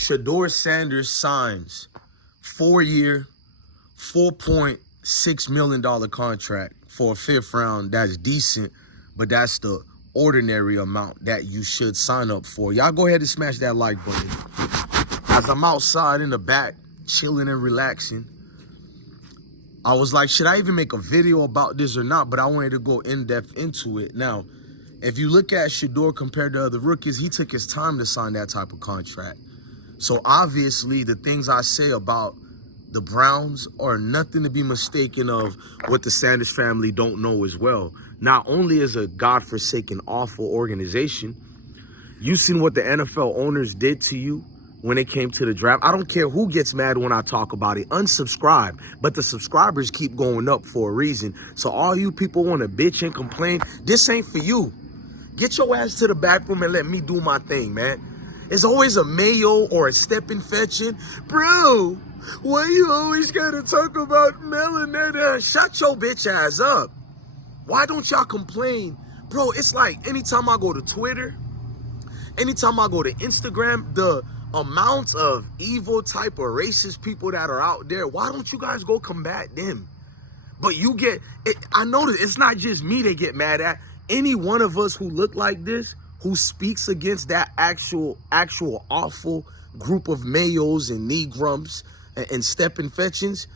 Shedeur Sanders signs 4-year, $4.6 million contract for a fifth round. That's decent, but that's the ordinary amount that you should sign up for. Y'all go ahead and smash that like button. As I'm outside in the back, chilling and relaxing, I was like, should I even make a video about this or not? But I wanted to go in depth into it. Now, if you look at Shedeur compared to other rookies, he took his time to sign that type of contract. So obviously the things I say about the Browns are nothing to be mistaken of what the Sanders family don't know as well. Not only is a godforsaken, awful organization, you've seen what the NFL owners did to you when it came to the draft. I don't care who gets mad when I talk about it. Unsubscribe. But the subscribers keep going up for a reason. So all you people want to bitch and complain, this ain't for you. Get your ass to the back room and let me do my thing, man. It's always a Mayo or a stepping fetching. Bro, why you always gotta talk about melanina? Shut your bitch ass up. Why don't y'all complain? Bro, it's like anytime I go to Twitter, anytime I go to Instagram, the amount of evil type of racist people that are out there, why don't you guys go combat them? But you get, I notice it's not just me they get mad at. Any one of us who look like this, who speaks against that actual awful group of Mayos and Negrums and stepping fetchings,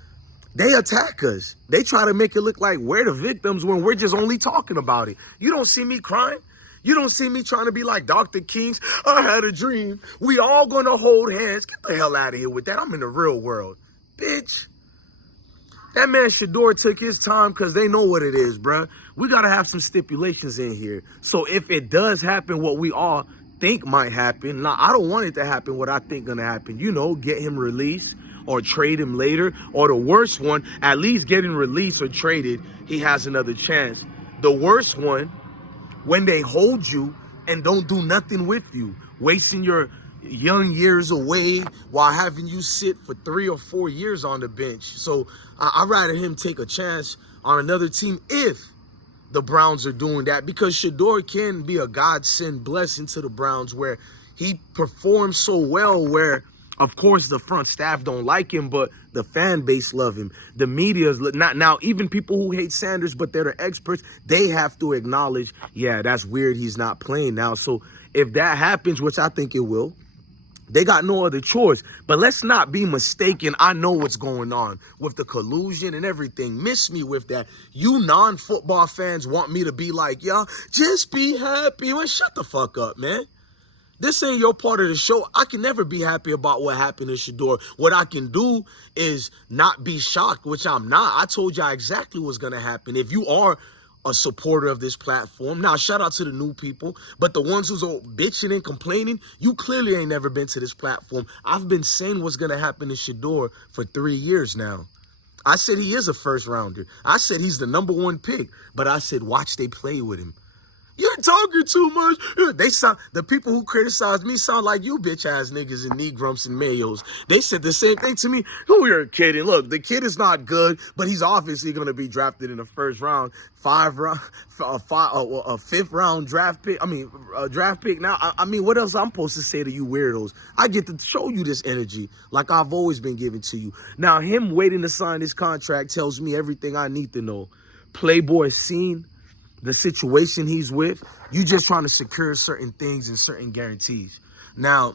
they attack us. They try to make it look like we're the victims when we're just only talking about it. You don't see me crying. You don't see me trying to be like Dr. King's, I had a dream. We all gonna hold hands. Get the hell out of here with that. I'm in the real world. Bitch. That man Shedeur took his time because they know what it is, bruh. We got to have some stipulations in here. So if it does happen, what we all think might happen. Now, I don't want it to happen what I think going to happen. You know, get him released or trade him later. Or the worst one, at least getting released or traded, he has another chance. The worst one, when they hold you and don't do nothing with you, wasting your young years away while having you sit for 3 or 4 years on the bench. So I'd rather him take a chance on another team if the Browns are doing that, because Shedeur can be a godsend blessing to the Browns where he performs so well where, of course, the front staff don't like him, but the fan base love him. The media's not now, even people who hate Sanders, but they're the experts, they have to acknowledge, yeah, that's weird, he's not playing now. So if that happens, which I think it will, they got no other choice. But let's not be mistaken. I know what's going on with the collusion and everything. Miss me with that. You non-football fans want me to be like, y'all, just be happy. Well, shut the fuck up, man. This ain't your part of the show. I can never be happy about what happened to Shedeur. What I can do is not be shocked, which I'm not. I told y'all exactly what's going to happen. If you are a supporter of this platform. Now, shout out to the new people, but the ones who's all bitching and complaining, you clearly ain't never been to this platform. I've been saying what's going to happen to Shedeur for 3 years now. I said he is a first rounder. I said he's the #1 pick, but I said watch they play with him. You're talking too much. They sound, the people who criticize me sound like you bitch ass niggas and Negrums and Mayos. They said the same thing to me. Who you're kidding? Look, the kid is not good, but he's obviously going to be drafted in the first round, a fifth round draft pick. I mean, draft pick. Now, I mean, what else I'm supposed to say to you weirdos? I get to show you this energy like I've always been giving to you. Now, him waiting to sign this contract tells me everything I need to know. Playboy scene. The situation he's with, you just trying to secure certain things and certain guarantees. Now,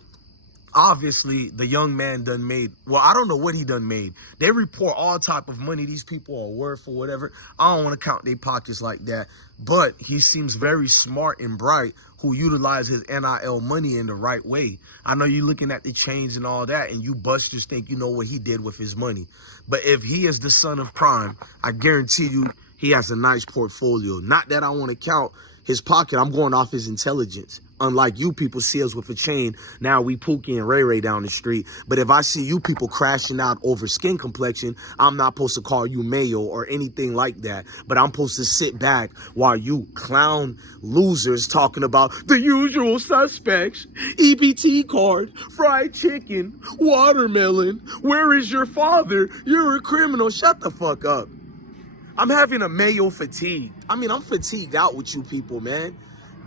obviously, the young man done made, well, I don't know what he done made. They report all type of money these people are worth or whatever. I don't want to count their pockets like that. But he seems very smart and bright who utilize his NIL money in the right way. I know you're looking at the chains and all that, and you busters think you know what he did with his money. But if he is the son of crime, I guarantee you, he has a nice portfolio. Not that I want to count his pocket. I'm going off his intelligence. Unlike you people see us with a chain, now we Pookie and Ray Ray down the street. But if I see you people crashing out over skin complexion, I'm not supposed to call you Mayo or anything like that. But I'm supposed to sit back while you clown losers talking about the usual suspects, EBT card, fried chicken, watermelon. Where is your father? You're a criminal. Shut the fuck up. I'm having a Mayo fatigue. I mean, I'm fatigued out with you people, man.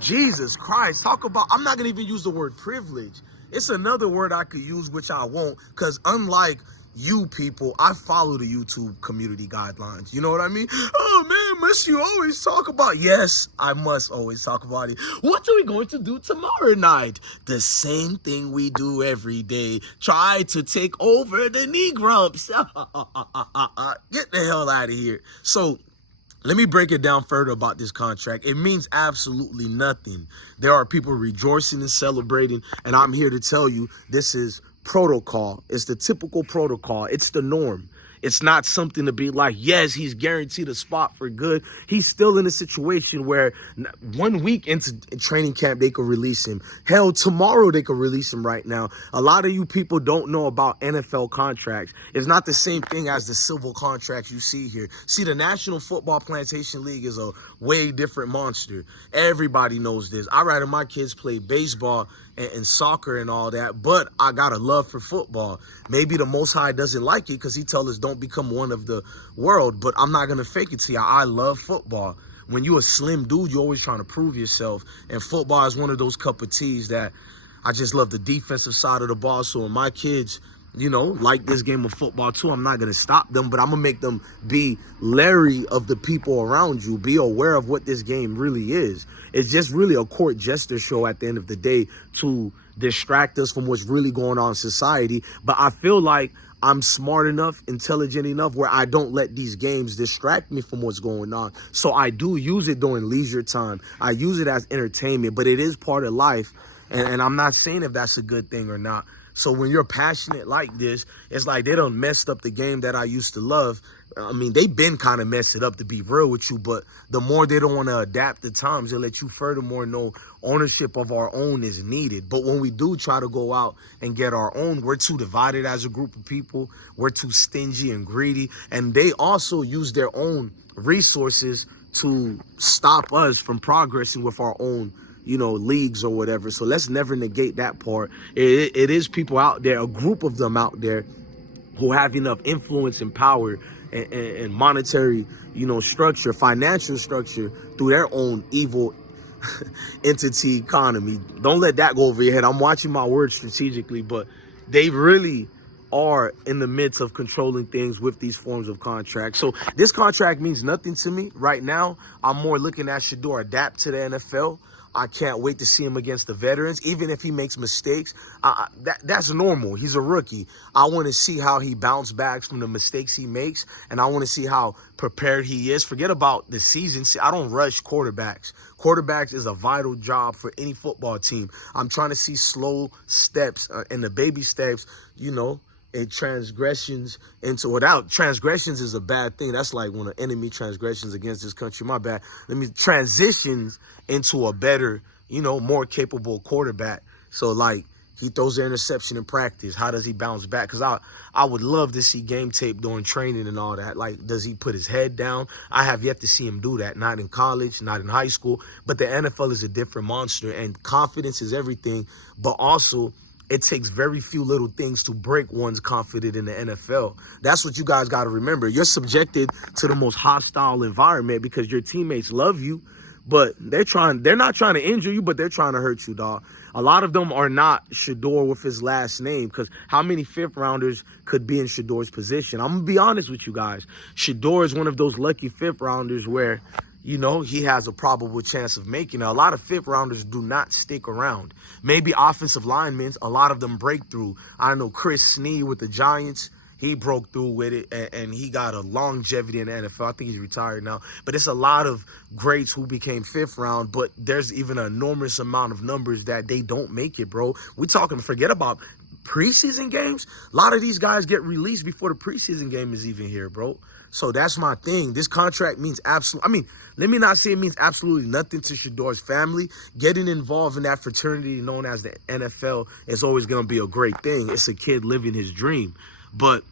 Jesus Christ. Talk about, I'm not going to even use the word privilege. It's another word I could use, which I won't, because unlike you people, I follow the YouTube community guidelines. You know what I mean? Oh man, must you always talk about? Yes, I must always talk about it. What are we going to do tomorrow night? The same thing we do every day. Try to take over the knee grumps. Get the hell out of here. So let me break it down further about this contract. It means absolutely nothing. There are people rejoicing and celebrating, and I'm here to tell you this is protocol. It's the typical protocol. It's the norm. It's not something to be like, yes, he's guaranteed a spot for good. He's still in a situation where 1 week into training camp, they could release him. Hell, tomorrow they could release him right now. A lot of you people don't know about NFL contracts. It's not the same thing as the civil contracts you see here. See, the National Football Plantation League is a way different monster. Everybody knows this. I'd rather my kids play baseball and soccer and all that, but I got a love for football. Maybe the Most High doesn't like it because he tells us don't become one of the world, but I'm not going to fake it to you. I love football. When you're a slim dude, you're always trying to prove yourself, and football is one of those cup of teas that I just love the defensive side of the ball. So when my kids, you know, like this game of football too, I'm not going to stop them, but I'm going to make them be leery of the people around you, be aware of what this game really is. It's just really a court jester show at the end of the day to distract us from what's really going on in society. But I feel like I'm smart enough, intelligent enough where I don't let these games distract me from what's going on. So I do use it during leisure time. I use it as entertainment, but it is part of life. And I'm not saying if that's a good thing or not. So when you're passionate like this, it's like they done messed up the game that I used to love. I mean, they've been kind of messed it up, to be real with you, but the more they don't want to adapt the times, they let you furthermore know ownership of our own is needed. But when we do try to go out and get our own, we're too divided as a group of people. We're too stingy and greedy. And they also use their own resources to stop us from progressing with our own, you know, leagues or whatever. So let's never negate that part. It is people out there, a group of them out there who have enough influence and power and monetary, you know, structure, financial structure through their own evil entity economy. Don't let that go over your head. I'm watching my words strategically, but they really are in the midst of controlling things with these forms of contracts. So this contract means nothing to me right now. I'm more looking at Shedeur adapt to the NFL. I can't wait to see him against the veterans. Even if he makes mistakes, that's normal. He's a rookie. I want to see how he bounce back from the mistakes he makes, and I want to see how prepared he is. Forget about the season. See, I don't rush quarterbacks. Quarterbacks is a vital job for any football team. I'm trying to see slow steps and the baby steps, you know, and transgressions into without transgressions is a bad thing. That's like when an enemy transgressions against this country. My bad. Let me transitions into a better, you know, more capable quarterback. So like he throws the interception in practice. How does he bounce back? Because I would love to see game tape during training and all that. Like, does he put his head down? I have yet to see him do that. Not in college, not in high school. But the NFL is a different monster, and confidence is everything. But also, it takes very few little things to break one's confidence in the NFL. That's what you guys got to remember. You're subjected to the most hostile environment because your teammates love you, but they're not trying to injure you, but they're trying to hurt you, dog. A lot of them are not Shedeur with his last name, because how many fifth rounders could be in Shedeur's position? I'm going to be honest with you guys. Shedeur is one of those lucky fifth rounders where, you know, he has a probable chance of making it. A lot of fifth rounders do not stick around. Maybe offensive linemen, a lot of them break through. I know Chris Snead with the Giants, he broke through with it, and he got a longevity in the NFL. I think he's retired now. But it's a lot of greats who became fifth round, but there's even an enormous amount of numbers that they don't make it, bro. We're talking, forget about preseason games. A lot of these guys get released before the preseason game is even here, bro. So that's my thing. This contract means absolutely, I mean, let me not say it means absolutely nothing to Shedeur's family. Getting involved in that fraternity known as the NFL is always going to be a great thing. It's a kid living his dream. But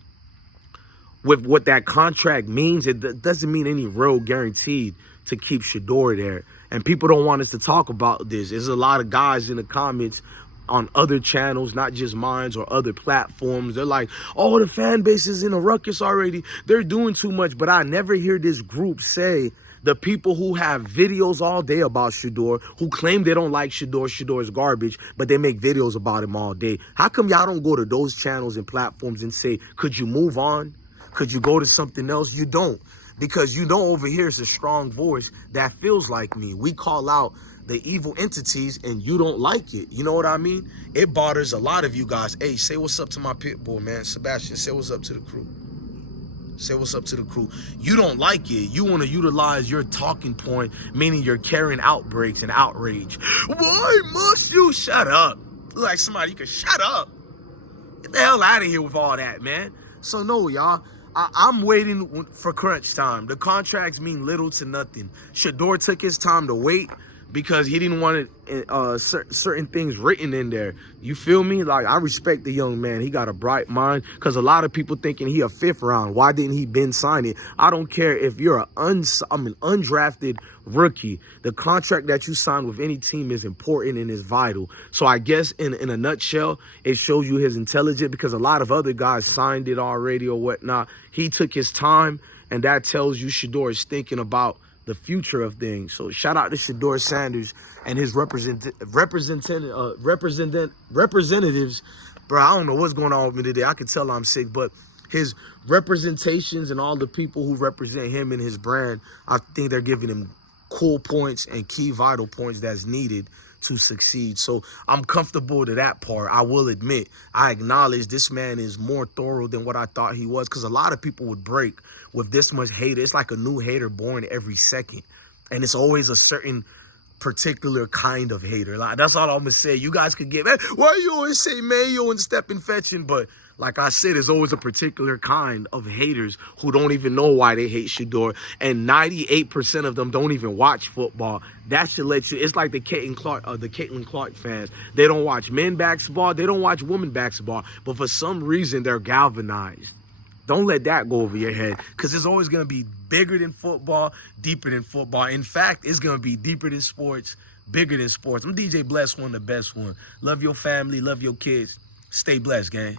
with what that contract means, it doesn't mean any real guaranteed to keep Shedeur there. And people don't want us to talk about this. There's a lot of guys in the comments on other channels, not just mine or other platforms. They're like, oh, the fan base is in a ruckus already. They're doing too much. But I never hear this group say The people who have videos all day about Shedeur, who claim they don't like Shedeur, Shedeur is garbage, but they make videos about him all day. How come y'all don't go to those channels and platforms and say, could you move on? Could you go to something else? You don't. Because you know over here is a strong voice that feels like me. We call out the evil entities and you don't like it. You know what I mean? It bothers a lot of you guys. Hey, say what's up to my pit bull, man. Sebastian, say what's up to the crew. Say what's up to the crew. You don't like it. You want to utilize your talking point, meaning you're carrying outbreaks and outrage. Why must you shut up? Like somebody, you can shut up. Get the hell out of here with all that, man. So no, y'all. I'm waiting for crunch time. The contracts mean little to nothing. Shedeur took his time to wait because he didn't want certain things written in there. You feel me? Like, I respect the young man. He got a bright mind, because a lot of people thinking he a 5th round. Why didn't he been sign it? I don't care if you're an undrafted rookie. The contract that you sign with any team is important and is vital. So I guess in a nutshell, it shows you his intelligence, because a lot of other guys signed it already or whatnot. He took his time, and that tells you Shedeur is thinking about the future of things. So shout out to Shedeur Sanders and his representatives. Bro, I don't know what's going on with me today. I can tell I'm sick, but his representations and all the people who represent him and his brand, I think they're giving him cool points and key vital points that's needed to succeed. So I'm comfortable to that part. I will admit, I acknowledge this man is more thorough than what I thought he was, because a lot of people would break with this much hate. It's like a new hater born every second, and it's always a certain particular kind of hater. Like, that's all I'm gonna say. You guys could get, man, why you always say Mayo and stepping fetching? But like I said, there's always a particular kind of haters who don't even know why they hate Shedeur, and 98% of them don't even watch football. That should let you. It's like the Caitlin Clark fans. They don't watch men basketball. They don't watch women basketball. But for some reason, they're galvanized. Don't let that go over your head, because it's always going to be bigger than football, deeper than football. In fact, it's going to be deeper than sports, bigger than sports. I'm DJ Bless One, the best one. Love your family, love your kids. Stay blessed, gang.